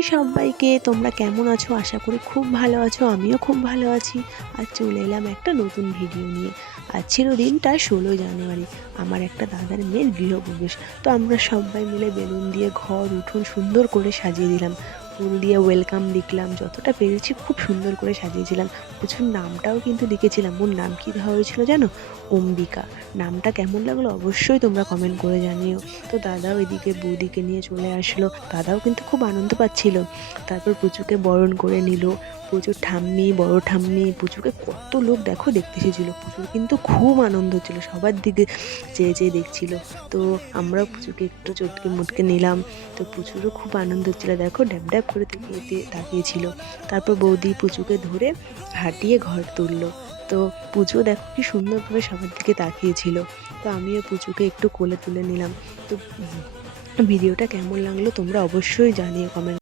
High সবাইকে, তোমরা কেমন আছো? আশা করি খুব ভালো আছো। আমিও খুব ভালো আছি। আর চলে এলাম একটা নতুন ভিডিও নিয়ে। আজ ছিল দিনটা 16 জানুয়ারি, আমার একটা দাদার মেয়ের গৃহপ্রবেশ। তো আমরা সবাই মিলে বেলুন দিয়ে ঘর উঠোন সুন্দর করে সাজিয়ে দিলাম, ফুল দিয়ে ওয়েলকাম লিখলাম, যতটা পেরেছি খুব সুন্দর করে সাজিয়েছিলাম। প্রচুর নামটাও কিন্তু লিখেছিলাম। ওর নাম কী দেওয়া হয়েছিল জানো? অম্বিকা। নামটা কেমন লাগলো অবশ্যই তোমরা কমেন্ট করে জানিও। তো দাদাও এদিকে বৌদিকে নিয়ে চলে আসলো, দাদাও কিন্তু খুব আনন্দ পাচ্ছিল। তারপর পুচুকে বরণ করে নিল। পুচুর ঠাম্মি, বড় ঠাম্মি, পুচুকে কত লোক দেখো দেখতে এসেছিল। পুচুর কিন্তু খুব আনন্দ হচ্ছিল, সবার দিকে চেয়ে চেয়ে দেখছিল। তো আমরাও পুচুকে একটু চটকে মুটকে নিলাম। তো পুচুরও খুব আনন্দ হচ্ছিল, দেখো ড্যাব ড্যাব করে তাকিয়েছিল। তারপর বৌদি পুচুকে ধরে হাঁটিয়ে ঘর তুললো। তো পুচু দেখো কি সুন্দরভাবে সবার দিকে তাকিয়েছিল। তো আমিও পুচুকে একটু কোলে তুলে নিলাম। তো ভিডিওটা কেমন লাগলো তোমরা অবশ্যই জানিও কমেন্ট।